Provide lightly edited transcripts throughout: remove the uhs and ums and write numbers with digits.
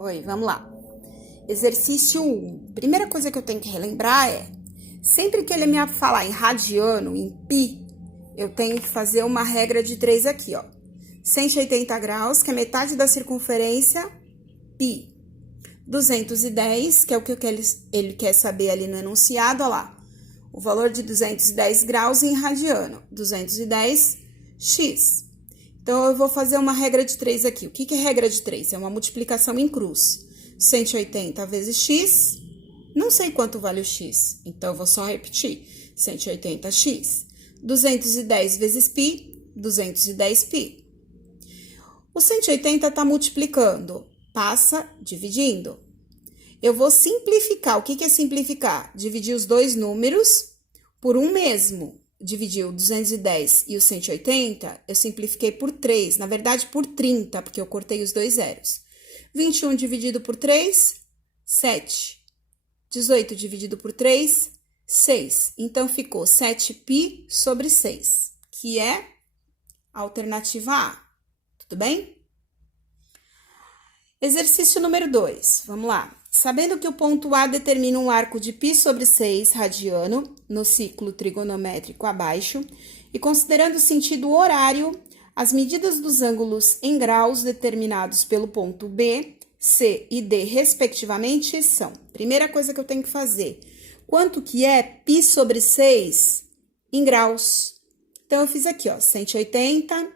Oi, vamos lá. Exercício 1. Primeira coisa que eu tenho que relembrar é, sempre que ele me falar em radiano, em pi, eu tenho que fazer uma regra de 3 aqui, ó. 180 graus, que é metade da circunferência, pi. 210, que é o que ele quer saber ali no enunciado, ó lá. O valor de 210 graus em radiano, 210 x. Então, eu vou fazer uma regra de 3 aqui. O que é regra de 3? É uma multiplicação em cruz. 180 vezes x, não sei quanto vale o x, então eu vou só repetir. 180x. 210 vezes π, 210π. O 180 está multiplicando, passa dividindo. Eu vou simplificar. O que é simplificar? Dividir os dois números por um mesmo. Dividir o 210 e o 180, eu simplifiquei por 3, na verdade por 30, porque eu cortei os dois zeros. 21 dividido por 3, 7. 18 dividido por 3, 6. Então, ficou 7π sobre 6, que é a alternativa A. Tudo bem? Exercício número 2. Vamos lá. Sabendo que o ponto A determina um arco de π sobre 6 radiano no ciclo trigonométrico abaixo e considerando o sentido horário, as medidas dos ângulos em graus determinados pelo ponto B, C e D, respectivamente, são... Primeira coisa que eu tenho que fazer, quanto que é π sobre 6 em graus? Então, eu fiz aqui, ó, 180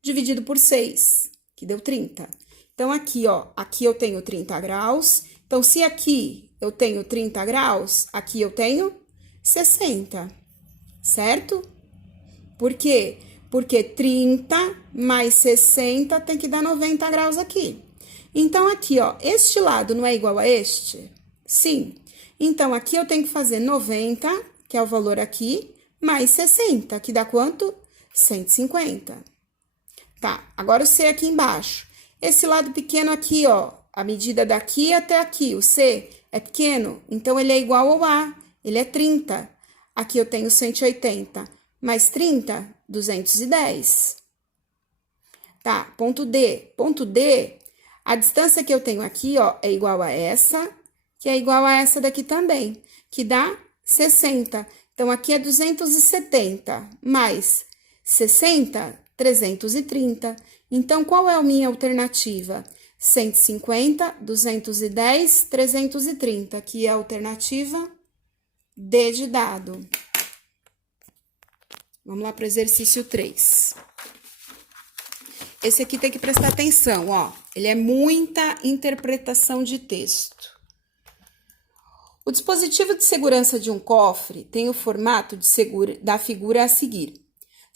dividido por 6, que deu 30. Então, aqui, ó, aqui eu tenho 30 graus. Então, se aqui eu tenho 30 graus, aqui eu tenho 60, certo? Por quê? Porque 30 mais 60 tem que dar 90 graus aqui. Então, aqui, ó, este lado não é igual a este? Sim. Então, aqui eu tenho que fazer 90, que é o valor aqui, mais 60, que dá quanto? 150. Tá, agora o C aqui embaixo. Esse lado pequeno aqui, ó, a medida daqui até aqui, o C é pequeno, então ele é igual ao A, ele é 30. Aqui eu tenho 180, mais 30, 210. Tá, ponto D. Ponto D, a distância que eu tenho aqui, ó, é igual a essa, que é igual a essa daqui também, que dá 60. Então, aqui é 270, mais 60, 330. Então, qual é a minha alternativa? 150, 210, 330, que é a alternativa D de dado. Vamos lá para o exercício 3. Esse aqui tem que prestar atenção, ó. Ele é muita interpretação de texto. O dispositivo de segurança de um cofre tem o formato da figura a seguir.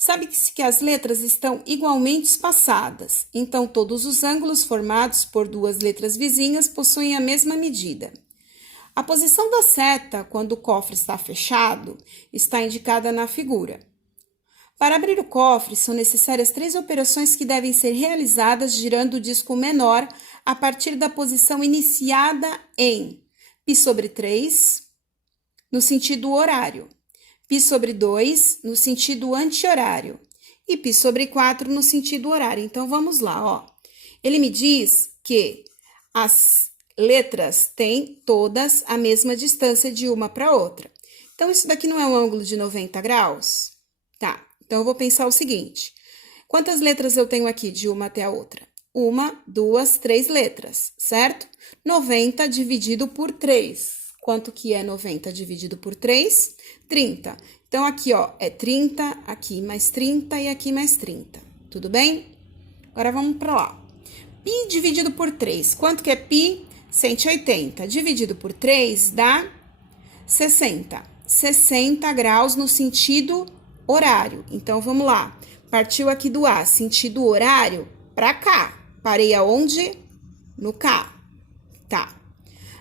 Sabe-se que as letras estão igualmente espaçadas, então todos os ângulos formados por duas letras vizinhas possuem a mesma medida. A posição da seta, quando o cofre está fechado, está indicada na figura. Para abrir o cofre, são necessárias 3 operações que devem ser realizadas girando o disco menor a partir da posição iniciada em π sobre 3, no sentido horário. π sobre 2 no sentido anti-horário e π sobre 4 no sentido horário. Então, vamos lá, ó. Ele me diz que as letras têm todas a mesma distância de uma para outra. Então, isso daqui não é um ângulo de 90 graus? Tá, então eu vou pensar o seguinte. Quantas letras eu tenho aqui de uma até a outra? 1, 2, 3 letras, certo? 90 dividido por 3. Quanto que é 90 dividido por 3? 30. Então, aqui, ó, é 30, aqui mais 30 e aqui mais 30. Tudo bem? Agora, vamos para lá. Π dividido por 3. Quanto que é π? 180. Dividido por 3 dá 60. 60 graus no sentido horário. Então, vamos lá. Partiu aqui do A, sentido horário, para cá. Parei aonde? No K. Tá.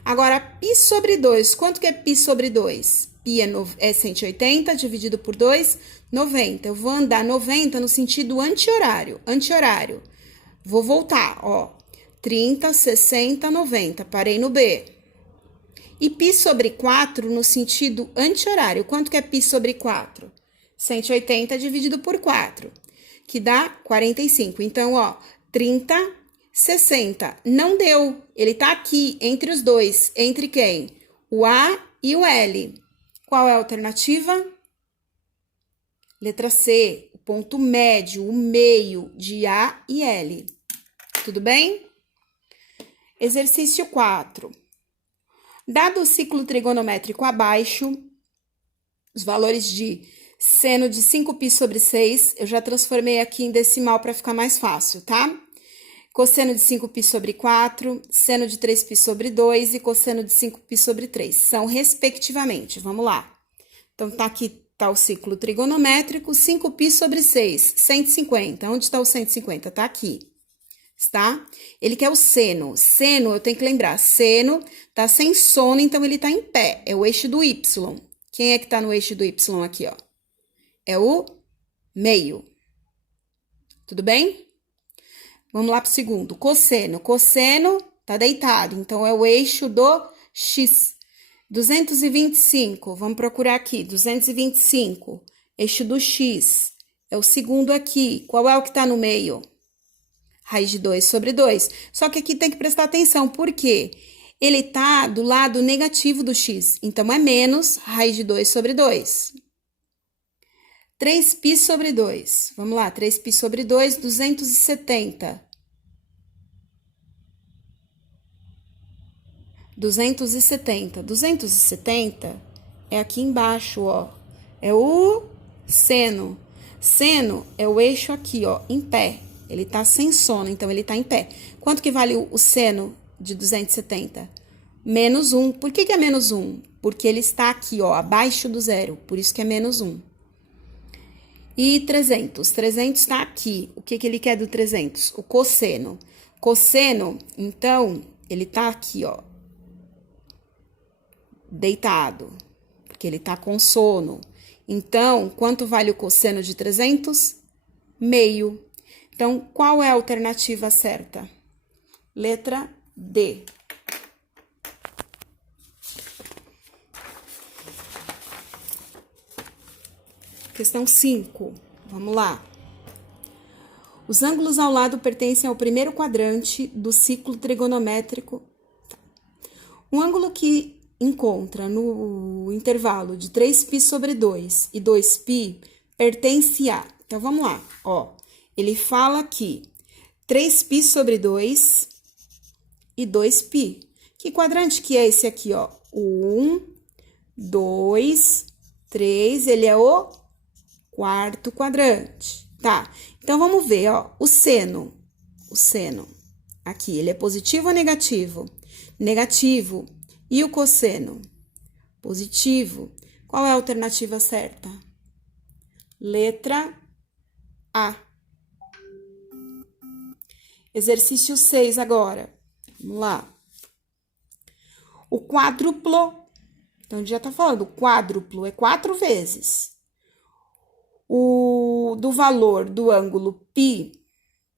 Agora, π sobre 2, quanto que é π sobre 2? π é 180, dividido por 2, 90. Eu vou andar 90 no sentido anti-horário. Anti-horário. Vou voltar, ó. 30, 60, 90. Parei no B. E π sobre 4 no sentido anti-horário. Quanto que é π sobre 4? 180 dividido por 4, que dá 45. Então, ó, 30, 60. Não deu. Ele tá aqui, entre os dois. Entre quem? O A e o L. Qual é a alternativa? Letra C. O ponto médio, o meio de A e L. Tudo bem? Exercício 4. Dado o ciclo trigonométrico abaixo, os valores de seno de 5π sobre 6, eu já transformei aqui em decimal para ficar mais fácil, tá? Cosseno de 5π sobre 4, seno de 3π sobre 2 e cosseno de 5π sobre 3. São respectivamente, vamos lá. Então, tá aqui, tá o ciclo trigonométrico, 5π sobre 6, 150. Onde está o 150? Tá aqui, tá? Ele quer o seno. Seno, eu tenho que lembrar, seno tá sem sono, então ele tá em pé. É o eixo do Y. Quem é que tá no eixo do Y aqui, ó? É o meio. Tudo bem? Vamos lá pro segundo. Cosseno. Cosseno tá deitado, então é o eixo do X. 225, vamos procurar aqui. 225, eixo do X. É o segundo aqui. Qual é o que tá no meio? Raiz de 2 sobre 2. Só que aqui tem que prestar atenção, por quê? Ele tá do lado negativo do x, então é menos raiz de 2 sobre 2. 3π sobre 2. Vamos lá, 3π sobre 2, 270. 270. 270 é aqui embaixo, ó. É o seno. Seno é o eixo aqui, ó, em pé. Ele tá sem sono, então ele tá em pé. Quanto que vale o seno de 270? Menos 1. Por que é menos 1? Porque ele está aqui, ó, abaixo do zero. Por isso que é menos 1. E 300. 300 está aqui. O que ele quer do 300? O cosseno. Cosseno, então, ele tá aqui, ó, deitado. Porque ele tá com sono. Então, quanto vale o cosseno de 300? Meio. Então, qual é a alternativa certa? Letra D. Questão 5. Vamos lá. Os ângulos ao lado pertencem ao primeiro quadrante do ciclo trigonométrico. Um ângulo que encontra no intervalo de 3π sobre 2 e 2π pertence a... Então, vamos lá, ó. Ele fala aqui 3π sobre 2 e 2π. Que quadrante que é esse aqui, ó? 1, 2, 3, ele é o quarto quadrante, tá? Então, vamos ver, ó, o seno, aqui, ele é positivo ou negativo? Negativo. E o cosseno? Positivo. Qual é a alternativa certa? Letra A. Exercício 6 agora. Vamos lá. O quádruplo, então já tá falando, o quádruplo é 4 vezes. Do valor do ângulo π,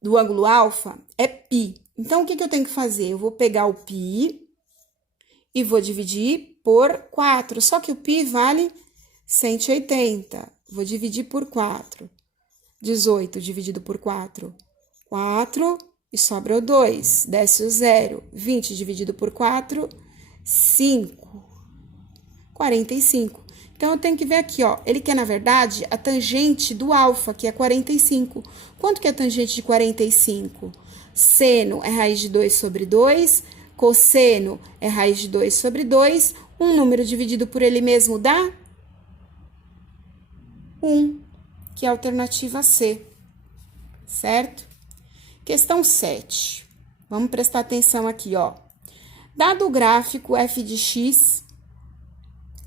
do ângulo alfa, é π. Então, o que eu tenho que fazer? Eu vou pegar o π e vou dividir por 4. Só que o π vale 180. Vou dividir por 4. 18 dividido por 4. 4 e sobra o 2. Desce o 0. 20 dividido por 4, 5. 45. Então, eu tenho que ver aqui, ó. Ele quer, na verdade, a tangente do alfa, que é 45. Quanto que é a tangente de 45? Seno é raiz de 2 sobre 2. Cosseno é raiz de 2 sobre 2. Um número dividido por ele mesmo dá 1, que é a alternativa C. Certo? Questão 7. Vamos prestar atenção aqui, ó. Dado o gráfico f de x,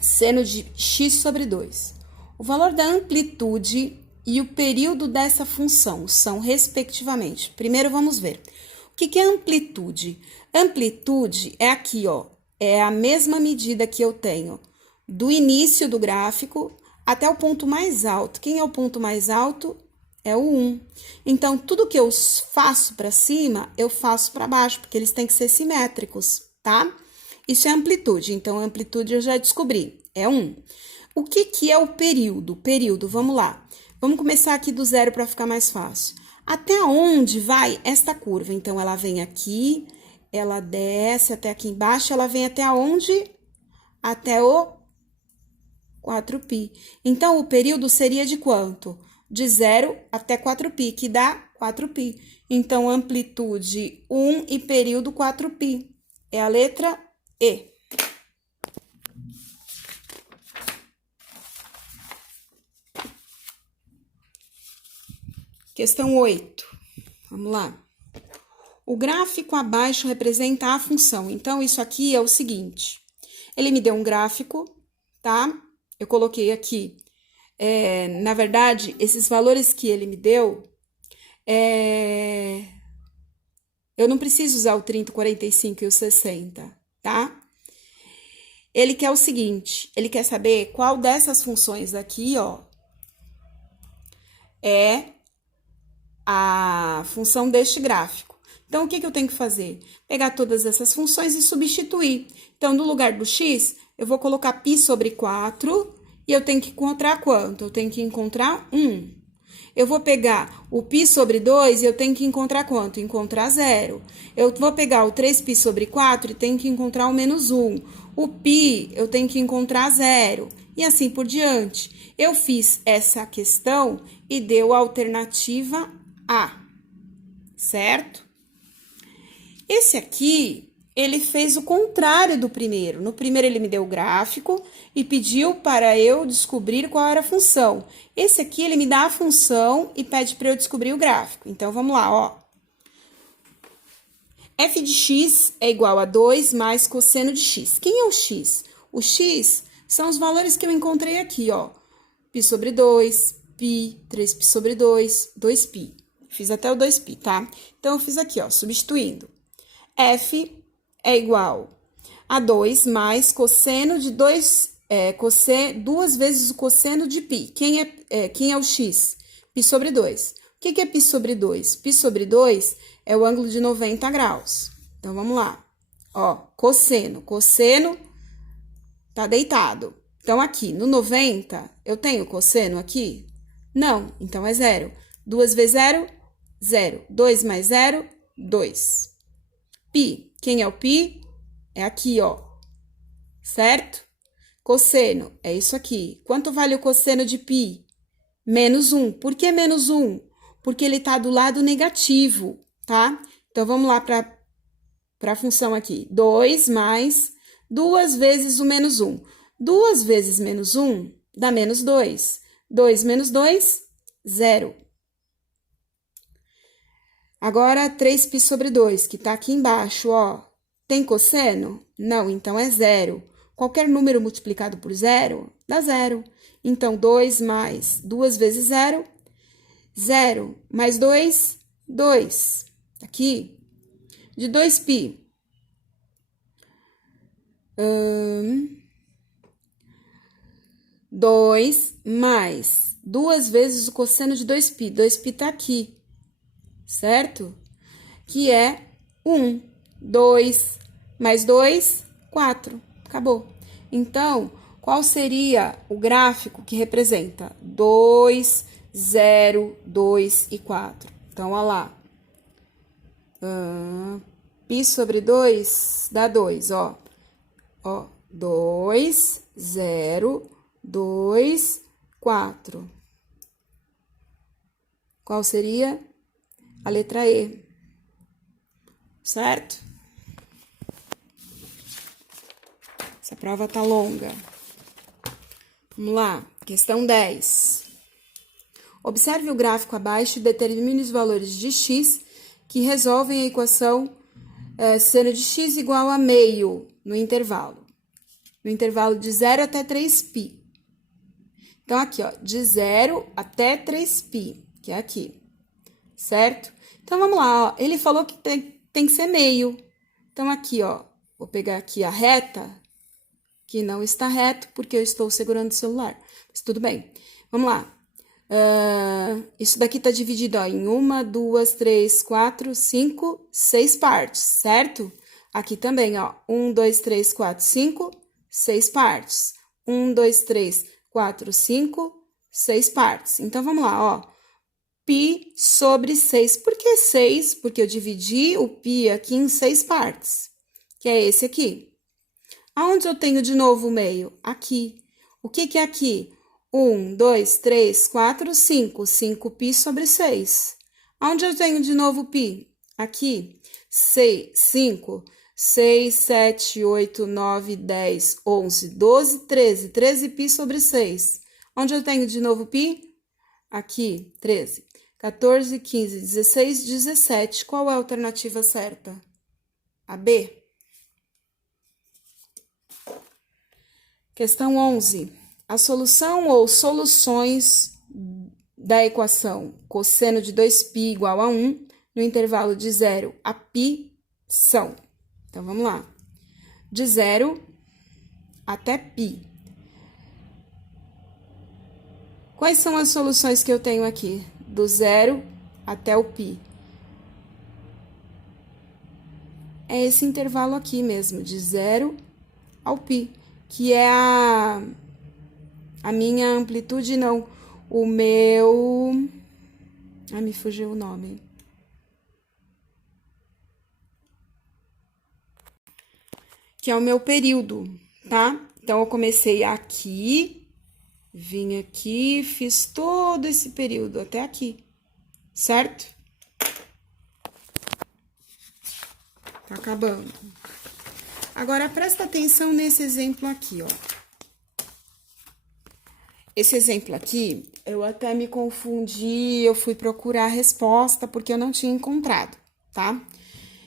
seno de x sobre 2. O valor da amplitude e o período dessa função são, respectivamente. Primeiro, vamos ver. O que é amplitude? Amplitude é aqui, ó. É a mesma medida que eu tenho do início do gráfico até o ponto mais alto. Quem é o ponto mais alto? É o 1. Então, tudo que eu faço para cima, eu faço para baixo, porque eles têm que ser simétricos, tá? Isso é amplitude. Então, a amplitude eu já descobri. É 1. O que é o período? Período, vamos lá. Vamos começar aqui do zero para ficar mais fácil. Até onde vai esta curva? Então, ela vem aqui, ela desce até aqui embaixo, ela vem até onde? Até o 4π. Então, o período seria de quanto? De 0 até 4π, que dá 4π. Então, amplitude 1 e período 4π. É a letra E. Questão 8. Vamos lá. O gráfico abaixo representa a função. Então, isso aqui é o seguinte. Ele me deu um gráfico, tá? Eu coloquei aqui. Na verdade, esses valores que ele me deu, eu não preciso usar o 30, o 45 e o 60, tá? Ele quer o seguinte, ele quer saber qual dessas funções aqui, ó, é a função deste gráfico. Então, o que eu tenho que fazer? Pegar todas essas funções e substituir. Então, no lugar do x, eu vou colocar π sobre 4 e eu tenho que encontrar quanto? Eu tenho que encontrar 1. Eu vou pegar o π sobre 2 e eu tenho que encontrar quanto? Encontrar 0. Eu vou pegar o 3π sobre 4 e tenho que encontrar o menos 1. O π eu tenho que encontrar 0. E assim por diante. Eu fiz essa questão e deu a alternativa A, certo? Esse aqui, ele fez o contrário do primeiro. No primeiro, ele me deu o gráfico e pediu para eu descobrir qual era a função. Esse aqui, ele me dá a função e pede para eu descobrir o gráfico. Então, vamos lá, ó. F de x é igual a 2 mais cosseno de x. Quem é o x? O x são os valores que eu encontrei aqui, ó. π sobre 2, π, 3π sobre 2, 2π. Fiz até o 2π, tá? Então, eu fiz aqui, ó, substituindo. F é igual a 2 mais cosseno de 2, duas vezes o cosseno de π. Quem é o x? π sobre 2. O que é π sobre 2? π sobre 2 é o ângulo de 90 graus. Então, vamos lá. Ó, cosseno. Cosseno tá deitado. Então, aqui, no 90, eu tenho cosseno aqui? Não, então é 0. 2 vezes 0, 0. 2 mais 0, 2. Π, quem é o π? É aqui, ó. Certo? Cosseno, é isso aqui. Quanto vale o cosseno de π? Menos 1. Por que menos 1? Porque ele tá do lado negativo, tá? Então, vamos lá para a função aqui. 2 mais 2 vezes o menos 1. 2 vezes menos 1 dá menos 2. 2 menos 2, 0. Agora, 3π sobre 2, que tá aqui embaixo, ó. Tem cosseno? Não, então é 0. Qualquer número multiplicado por 0 dá 0. Então, 2 mais 2 vezes 0, 0. Mais 2, 2. Aqui, de 2π. 2 mais 2 vezes o cosseno de 2π. 2π tá aqui, certo? Que é 1. 2 mais 2, 4. Acabou. Então, qual seria o gráfico que representa 2, 0, 2 e 4? Então, olha lá. π sobre 2 dá 2, ó. Ó, 2, 0, 2, 4. Qual seria? A letra E. Certo? Essa prova tá longa. Vamos lá, questão 10. Observe o gráfico abaixo e determine os valores de x que resolvem a equação seno de x igual a meio no intervalo. No intervalo de 0 até 3π. Então, aqui, ó, de 0 até 3π, que é aqui. Certo? Então, vamos lá, ó. Ele falou que tem que ser meio. Então, aqui, ó, vou pegar aqui a reta, que não está reto, porque eu estou segurando o celular. Mas tudo bem. Vamos lá. Isso daqui tá dividido, ó, em 1, 2, 3, 4, 5, 6 partes, certo? Aqui também, ó, 1, 2, 3, 4, 5, 6 partes. 1, 2, 3, 4, 5, 6 partes. Então, vamos lá, ó. π sobre 6. Por que 6? Porque eu dividi o π aqui em 6 partes, que é esse aqui. Aonde eu tenho de novo o meio? Aqui. O que é aqui? 1, 2, 3, 4, 5. 5π sobre 6. Aonde eu tenho de novo π? Aqui. 6, 5, 6, 7, 8, 9, 10, 11, 12, 13. 13π sobre 6. Onde eu tenho de novo π? Aqui, 13. 14, 15, 16, 17. Qual é a alternativa certa? A B. Questão 11. A solução ou soluções da equação cosseno de 2π igual a 1 no intervalo de 0 a π são. Então, vamos lá. De 0 até π. Quais são as soluções que eu tenho aqui? Do 0 até o π. É esse intervalo aqui mesmo, de 0 ao π, que é a minha amplitude, não, o meu... Ai, me fugiu o nome. Que é o meu período, tá? Então, eu comecei aqui, vim aqui, fiz todo esse período até aqui, certo? Tá acabando. Agora, presta atenção nesse exemplo aqui, ó. Esse exemplo aqui, eu até me confundi, eu fui procurar a resposta porque eu não tinha encontrado, tá?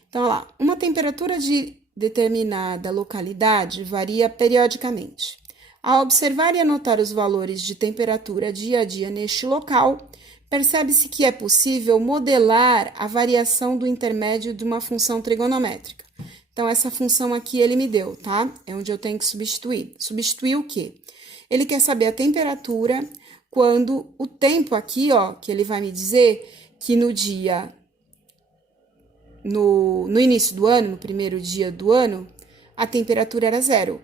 Então, olha lá, uma temperatura de determinada localidade varia periodicamente. Ao observar e anotar os valores de temperatura dia a dia neste local, percebe-se que é possível modelar a variação do intermédio de uma função trigonométrica. Então, essa função aqui ele me deu, tá? É onde eu tenho que substituir. Substituir o quê? Ele quer saber a temperatura quando o tempo aqui, ó, que ele vai me dizer que no dia, no início do ano, no primeiro dia do ano, a temperatura era 0,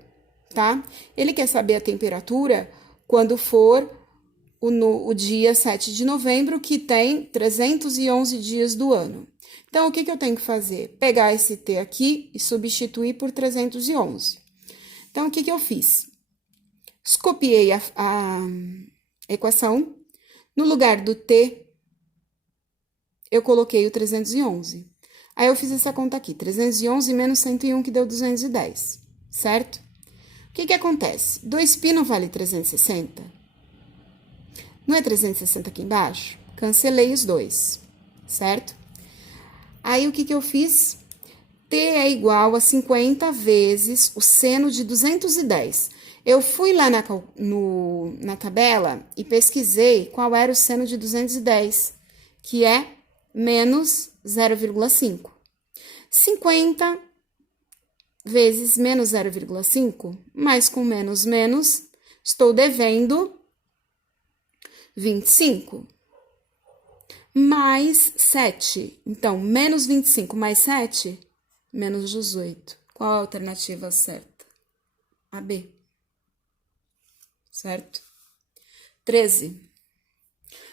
tá? Ele quer saber a temperatura quando for o dia 7 de novembro, que tem 311 dias do ano. Então, o que eu tenho que fazer? Pegar esse T aqui e substituir por 311. Então, o que eu fiz? Copiei a equação. No lugar do T, eu coloquei o 311. Aí, eu fiz essa conta aqui. 311 menos 101, que deu 210, certo? O que acontece? 2π não vale 360? Não é 360 aqui embaixo? Cancelei os dois, certo? Aí, o que eu fiz? T é igual a 50 vezes o seno de 210. Eu fui lá na tabela e pesquisei qual era o seno de 210, que é menos 0,5. 50 vezes menos 0,5, mais com menos, estou devendo 25. Mais 7. Então, menos 25 mais 7, menos 18. Qual a alternativa certa? A B. Certo? 13.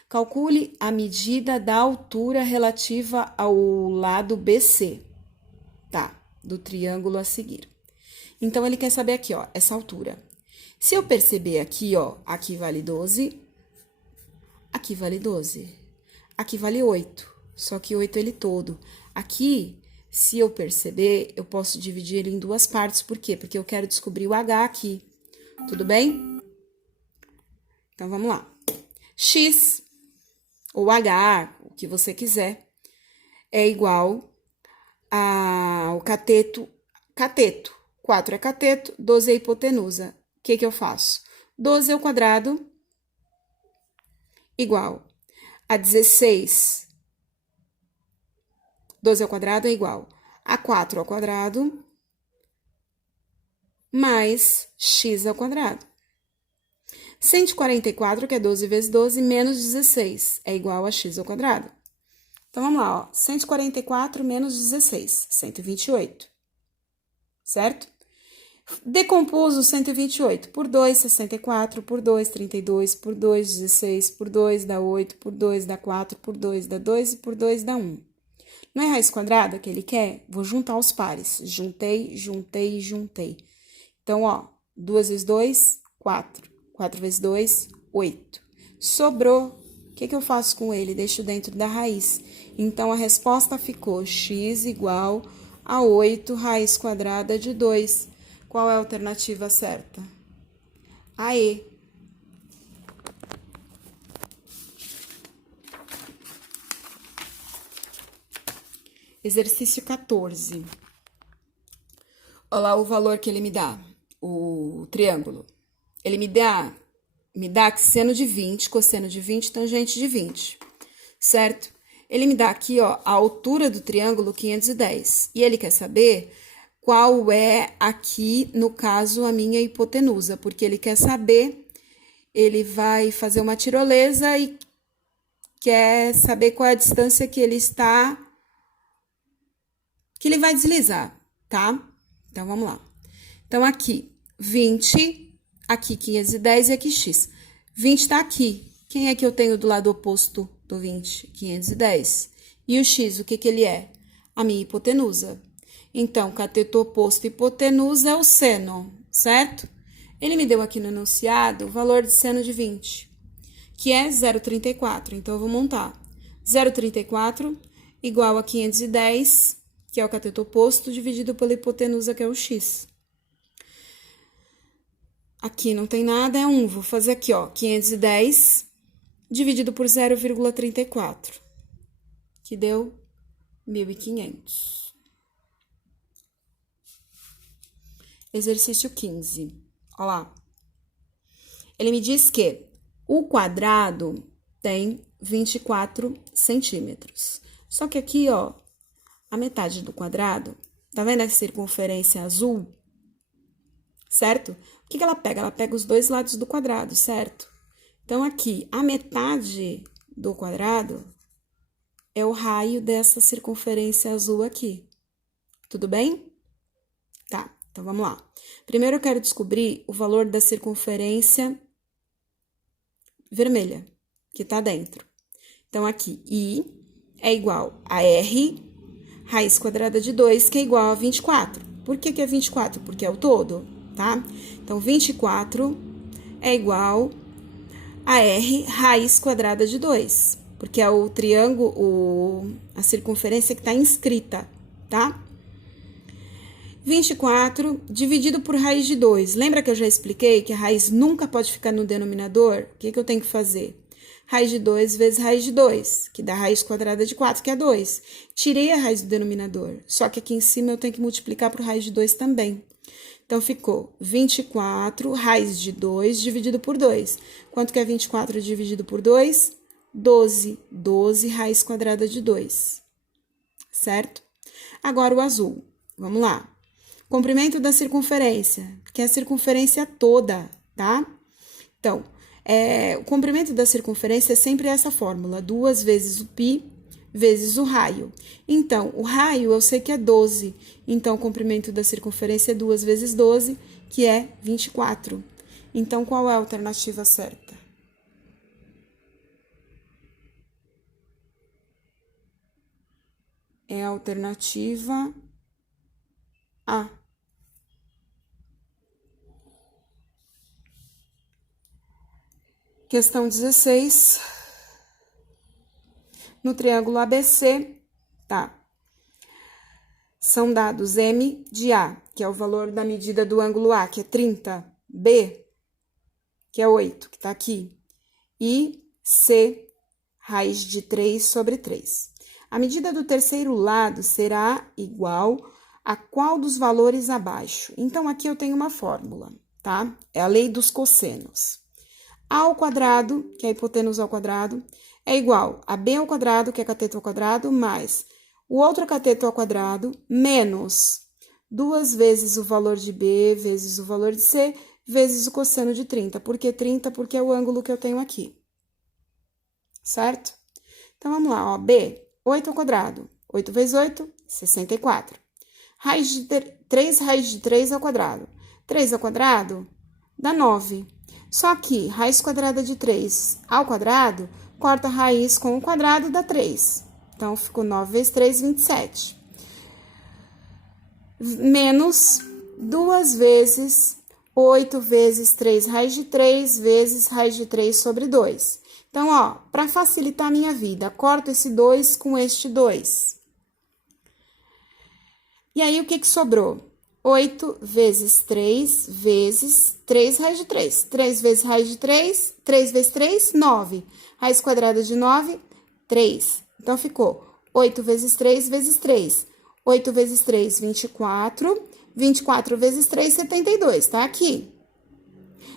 Calcule a medida da altura relativa ao lado BC, tá? Do triângulo a seguir. Então, ele quer saber aqui, ó, essa altura. Se eu perceber aqui, ó, aqui vale 12, aqui vale 12, aqui vale 8, só que 8 ele todo. Aqui, se eu perceber, eu posso dividir ele em duas partes, por quê? Porque eu quero descobrir o H aqui, tudo bem? Então, vamos lá. X, ou H, o que você quiser, é igual ao cateto. 4 é cateto, 12 é hipotenusa. O que eu faço? 12 ao quadrado igual a 16. 12 ao quadrado é igual a 4 ao quadrado mais x ao quadrado. 144, que é 12 vezes 12, menos 16, é igual a x ao quadrado. Então, vamos lá, ó. 144 menos 16, 128. Certo? Decompus o 128 por 2, 64, por 2, 32, por 2, 16, por 2, dá 8, por 2, dá 4, por 2, dá 2 e por 2 dá 1. Não é raiz quadrada que ele quer? Vou juntar os pares. Juntei, juntei, juntei. Então, ó, 2 vezes 2, 4. 4 vezes 2, 8. Sobrou. O que eu faço com ele? Deixo dentro da raiz. Então, a resposta ficou x igual a 8 raiz quadrada de 2. Qual é a alternativa certa? A E. Exercício 14. Olha lá o valor que ele me dá, o triângulo. Ele me dá seno de 20, cosseno de 20, tangente de 20, certo? Ele me dá aqui, ó, a altura do triângulo 510. E ele quer saber qual é aqui, no caso, a minha hipotenusa, porque ele quer saber, ele vai fazer uma tirolesa e quer saber qual é a distância que ele está, que ele vai deslizar, tá? Então, vamos lá. Então, aqui, 20, aqui 510 e aqui x. 20 tá aqui. Quem é que eu tenho do lado oposto do 20? 510. E o x, o que ele é? A minha hipotenusa. Então, cateto oposto hipotenusa é o seno, certo? Ele me deu aqui no enunciado o valor de seno de 20, que é 0,34. Então, eu vou montar 0,34 igual a 510, que é o cateto oposto, dividido pela hipotenusa, que é o x. Aqui não tem nada, é 1. Vou fazer aqui, ó, 510 dividido por 0,34, que deu 1.500. Exercício 15. Olha lá. Ele me diz que o quadrado tem 24 centímetros. Só que aqui, ó, a metade do quadrado, tá vendo essa circunferência azul? Certo? O que ela pega? Ela pega os dois lados do quadrado, certo? Então, aqui, a metade do quadrado é o raio dessa circunferência azul aqui. Tudo bem? Tá, então vamos lá. Primeiro eu quero descobrir o valor da circunferência vermelha, que tá dentro. Então, aqui, I é igual a R raiz quadrada de 2, que é igual a 24. Por que é 24? Porque é o todo, tá? Então, 24 é igual a R raiz quadrada de 2, porque é o triângulo, a circunferência que está inscrita, tá? 24 dividido por raiz de 2. Lembra que eu já expliquei que a raiz nunca pode ficar no denominador? O que eu tenho que fazer? Raiz de 2 vezes raiz de 2, que dá raiz quadrada de 4, que é 2. Tirei a raiz do denominador, só que aqui em cima eu tenho que multiplicar por raiz de 2 também. Então, ficou 24 raiz de 2 dividido por 2. Quanto que é 24 dividido por 2? 12. 12 raiz quadrada de 2. Certo? Agora, o azul. Vamos lá. Comprimento da circunferência, que é a circunferência toda, tá? Então, o comprimento da circunferência é sempre essa fórmula, 2 vezes o π vezes o raio. Então, o raio eu sei que é 12, então o comprimento da circunferência é 2 vezes 12, que é 24. Então, qual é a alternativa certa? É a alternativa A. Questão 16. No triângulo ABC, tá? São dados M de A, que é o valor da medida do ângulo A, que é 30, B, que é 8, que tá aqui, e C, raiz de 3 sobre 3. A medida do terceiro lado será igual a qual dos valores abaixo? Então, aqui eu tenho uma fórmula, tá? É a lei dos cossenos. A ao quadrado, que é a hipotenusa ao quadrado, é igual a B ao quadrado, que é cateto ao quadrado, mais o outro cateto ao quadrado, menos 2 vezes o valor de B, vezes o valor de C, vezes o cosseno de 30. Por que 30? Porque é o ângulo que eu tenho aqui. Certo? Então, vamos lá, ó. B, 8 ao quadrado. 8 vezes 8, 64. 3 raiz de 3 ao quadrado. 3 ao quadrado dá 9. Só que raiz quadrada de 3 ao quadrado, corta a raiz com o quadrado, dá 3. Então, ficou 9 vezes 3, 27. Menos 2 vezes 8 vezes 3 raiz de 3 vezes raiz de 3 sobre 2. Então, ó, para facilitar a minha vida, corto esse 2 com este 2. E aí, o que sobrou? 8 vezes 3 vezes 3 raiz de 3. 3 vezes raiz de 3, 3 vezes 3, 9. Raiz quadrada de 9, 3. Então, ficou 8 vezes 3 vezes 3. 8 vezes 3, 24. 24 vezes 3, 72. Tá aqui.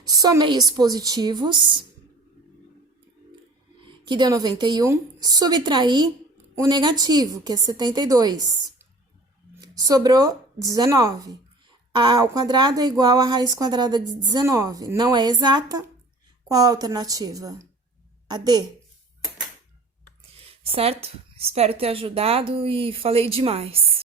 Somei os positivos, que deu 91. Subtraí o negativo, que é 72. Sobrou 19. A ao quadrado é igual a raiz quadrada de 19. Não é exata? Qual a alternativa? A D. Certo? Espero ter ajudado e falei demais.